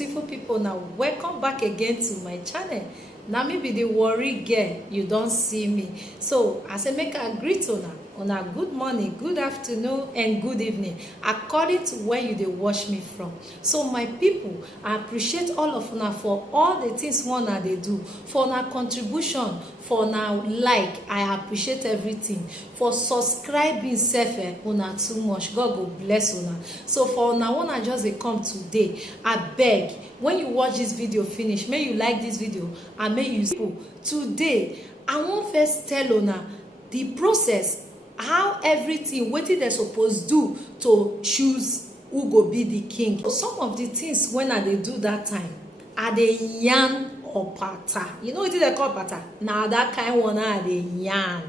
beautiful people. Now welcome back again to my channel. Now me be the Warri girl. You don't see me, so as I make a greet on a good morning, good afternoon and good evening according to where you dey watch me from. So my people, I appreciate all of una for all the things una dey do, for una contribution, for una like. I appreciate everything. For subscribing sef, una too much. God go bless una. So for una just dey come today, I beg, when you watch this video finish, may you like this video and may you people today. I wan first tell una the process, how everything wetin dem suppose do to choose who go be the king. So some of the things when I dey do that time, I dey yarn opata. You know wetin dem call opata? Na that kind one I dey yarn.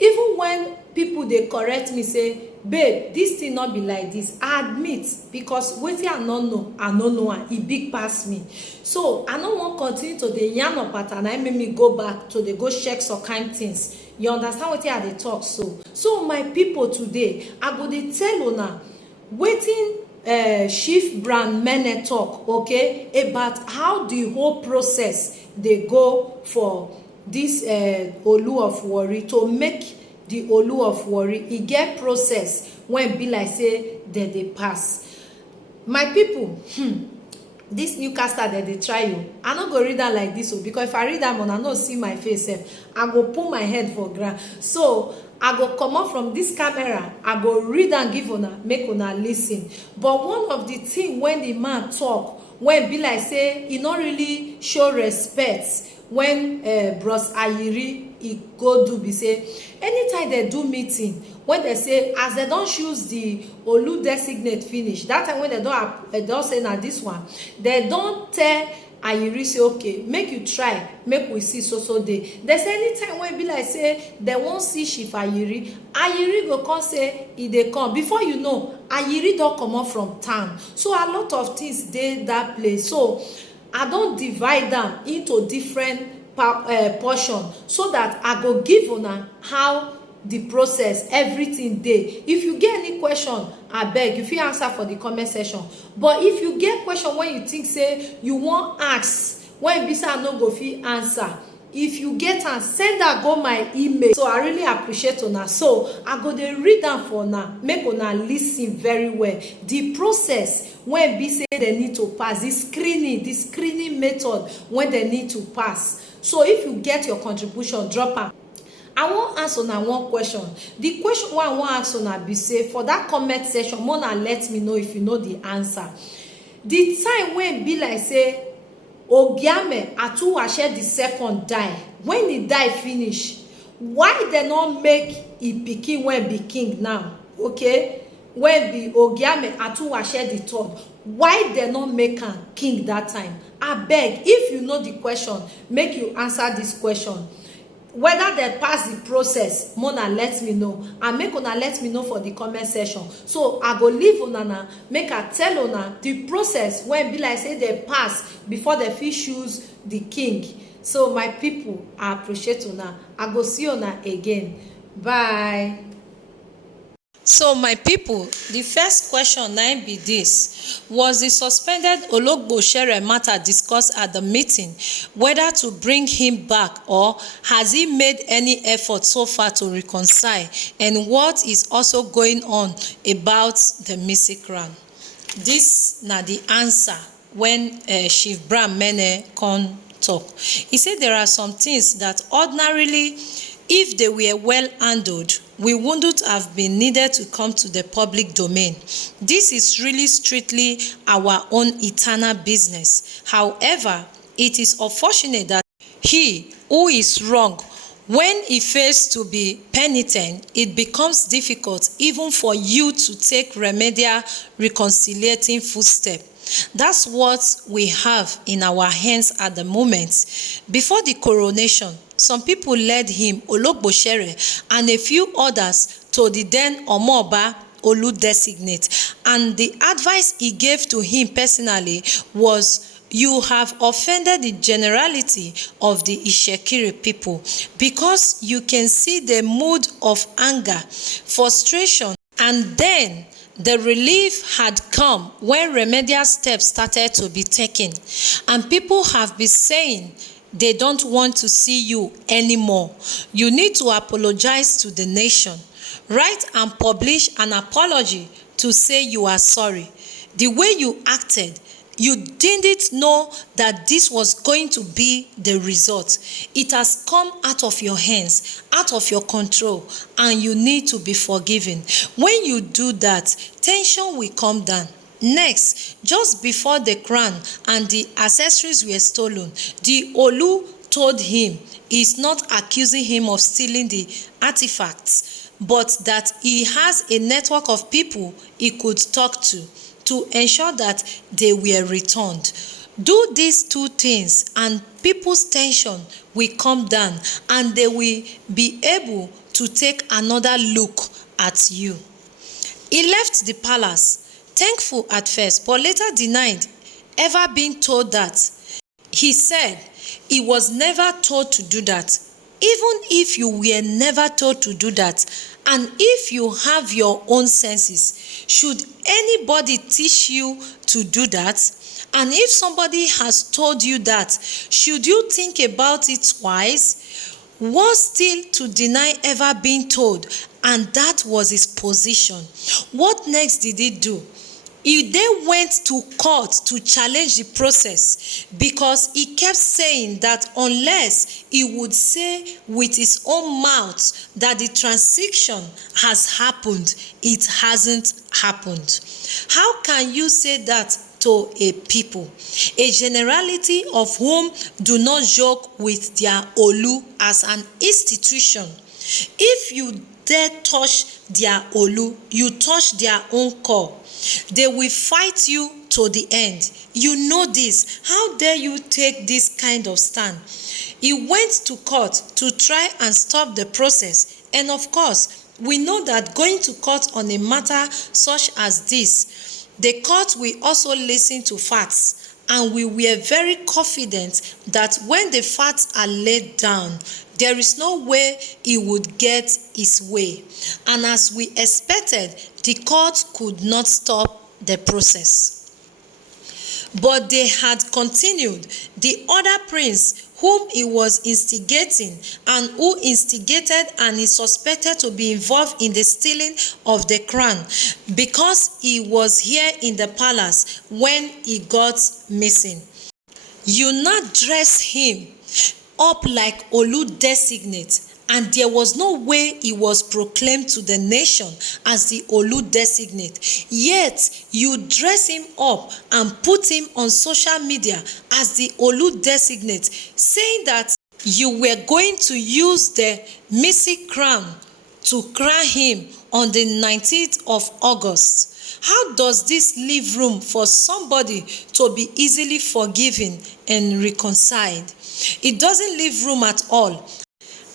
Even when people dey correct me say, babe, this thing not be like this, I admit, because wetin I no know am, e big pass me. So I no wan continue to dey yarn opata na make me go back to dey go check some kind things. You understand wetin I dey talk? So my people, today I go dey tell una wetin Chief Brand Mene talk, okay, about how the whole process dey go for this Olu of Warri, to make the Olu of Warri. E get process when be like say dem dey pass. My people, this new caster that they try you, I no go read that like this, because if I read that one, I no see my face sef, I go put my head for ground. So I go come out from this camera, I go read and give una, make una listen. But one of the thing when the man talk, when be like say he not really show respect, when bros Ayiri he go do be say, anytime they do meeting, when they say as they don't choose the Olu designate finish, that time when they don't say na this one, they don't tell Ayiri say, okay, make you try, make we see so day. They say anytime when be like say they won't see Chief Ayiri go come say e dey come. Before you know, Ayiri don't come up from town. So a lot of things dey that place. So I don't divide them into different portion, so that I go give una how the process, everything dey. If you get any question, I beg you fit answer for the comment section. But if you get question when you think say you wan ask, when be say I no go fit answer, if you get am, send am go my email. So I really appreciate una. So I go dey read am for una, make una listen very well. The process when be say they need to pass, the screening method when they need to pass. So if you get your contribution, drop am. I wan answer una one question. The question wey I wan ask una be say, for that comment section, una let me know if you know the answer. The time when be like say Ogiame Atuwase the second die, when he die finish, why they not make e pikin when be king now? Okay, when be Ogiame Atuwase the third, why they not make am king that time? I beg, if you know the question, make you answer this question. Whether they pass the process, mona let me know, and make una let me know for the comment section. So I go leave una now, make I tell una the process when be like say they pass before they fit choose the king. So my people, I appreciate una. I go see una again. Bye. So my people, the first question now be this: was the suspended Ologbosere matter discussed at the meeting, whether to bring him back, or has he made any effort so far to reconcile, and what is also going on about the missing crown? This na the answer when Chief Brand Mene come talk. He said there are some things that ordinarily, if they were well handled, we wouldn't have been needed to come to the public domain. This is really strictly our own eternal business. However, it is unfortunate that he who is wrong, when he fails to be penitent, it becomes difficult even for you to take remedial reconciliating footstep. That's what we have in our hands at the moment. Before the coronation, some people led him, Ologbosere, and a few others to the then Omoba Olu designate. And the advice he gave to him personally was, you have offended the generality of the Ishekiri people, because you can see the mood of anger, frustration, and then The relief had come when remedial steps started to be taken, and people have been saying they don't want to see you anymore. You need to apologize to the nation. Write and publish an apology to say you are sorry. The way you acted, you didn't know that this was going to be the result. It has come out of your hands, out of your control, and you need to be forgiven. When you do that, tension will come down. Next, just before the crown and the accessories were stolen, the Olu told him he's not accusing him of stealing the artifacts, but that he has a network of people he could talk to ensure that they were returned. Do these two things and people's tension will come down, and they will be able to take another look at you. He left the palace, thankful at first, but later denied ever being told that. He said he was never told to do that. Even if you were never told to do that, and if you have your own senses, should anybody teach you to do that? And if somebody has told you that, should you think about it twice? Worse still, to deny ever being told, and that was his position. What next did he do? He then went to court to challenge the process, because he kept saying that unless he would say with his own mouth that the transaction has happened, it hasn't happened. How can you say that to a people, a generality of whom do not joke with their Olu as an institution? If you dare touch their Olu, you touch their own core. They will fight you to the end. You know this. How dare you take this kind of stand? He went to court to try and stop the process. And of course, we know that going to court on a matter such as this, the court will also listen to facts. And we were very confident that when the facts are laid down, there is no way he would get his way. And as we expected, the court could not stop the process. But they had continued. The other prince whom he was instigating, and who instigated and is suspected to be involved in the stealing of the crown, because he was here in the palace when he got missing. You now dress him up like Olu designate, and there was no way he was proclaimed to the nation as the Olu designate. Yet you dress him up and put him on social media as the Olu designate, saying that you were going to use the missing crown to crown him on the 19th of August. How does this leave room for somebody to be easily forgiven and reconciled? It doesn't leave room at all.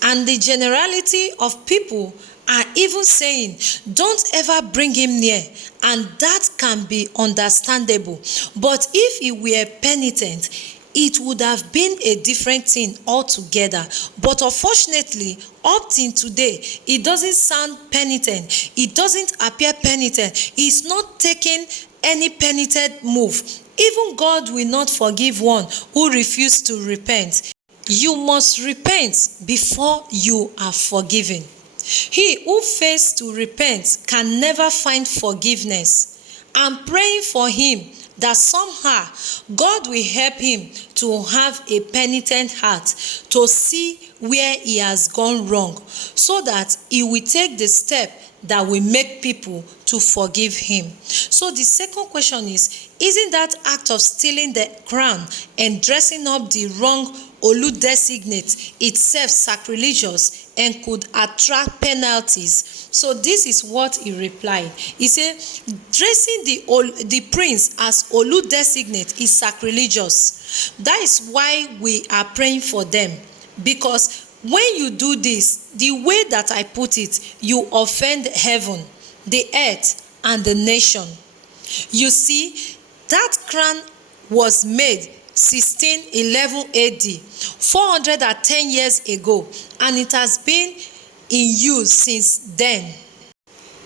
And the generality of people are even saying, don't ever bring him near. And that can be understandable. But if he were penitent, it would have been a different thing altogether. But unfortunately, up till today, he doesn't sound penitent. He doesn't appear penitent. He's not taking any penitent move. Even God will not forgive one who refuses to repent. You must repent before you are forgiven. He who fails to repent can never find forgiveness. I'm praying for him that somehow God will help him to have a penitent heart, to see where he has gone wrong, so that he will take the step that will make people to forgive him. So the second question is, isn't that act of stealing the crown and dressing up the wrong Olu designate itself sacrilegious and could attract penalties? So this is what he replied. He said, dressing the prince as Olu designate is sacrilegious. That is why we are praying for them, because when you do this, the way that I put it, you offend heaven, the earth, and the nation. You see, that crown was made 1611 AD, 410 years ago, and it has been in use since then.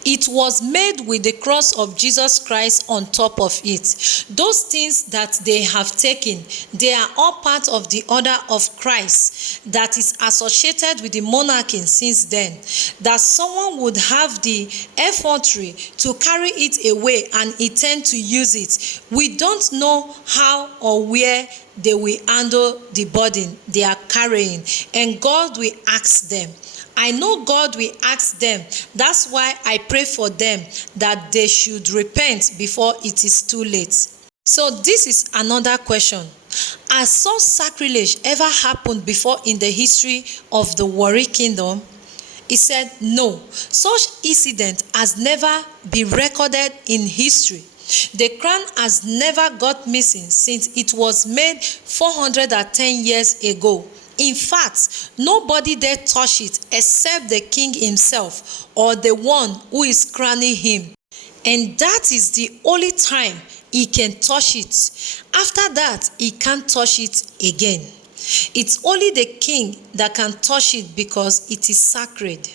It was made with the cross of Jesus Christ on top of it. Those things that they have taken, they are all part of the order of Christ that is associated with the monarchy since then. That someone would have the effrontery to carry it away and intend to use it. We don't know how or where they will handle the burden they are carrying, and God will ask them. I know God will ask them. That's why I pray for them that they should repent before it is too late. So this is another question. Has such sacrilege ever happened before in the history of the Warri Kingdom? He said no. Such incident has never been recorded in history. The crown has never got missing since it was made 410 years ago. In fact, nobody dare touch it except the king himself or the one who is crowning him. And that is the only time he can touch it. After that, he can't touch it again. It's only the king that can touch it because it is sacred.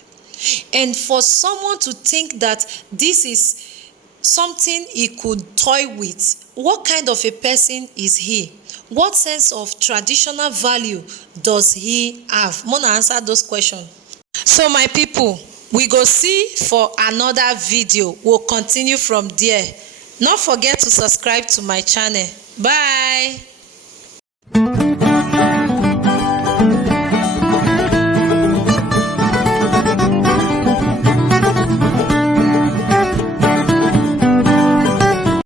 And for someone to think that this is something he could toy with, what kind of a person is he? What sense of traditional value does he have? Mona answer those questions. So my people, we go see for another video. We'll continue from there. Not forget to subscribe to my channel. Bye.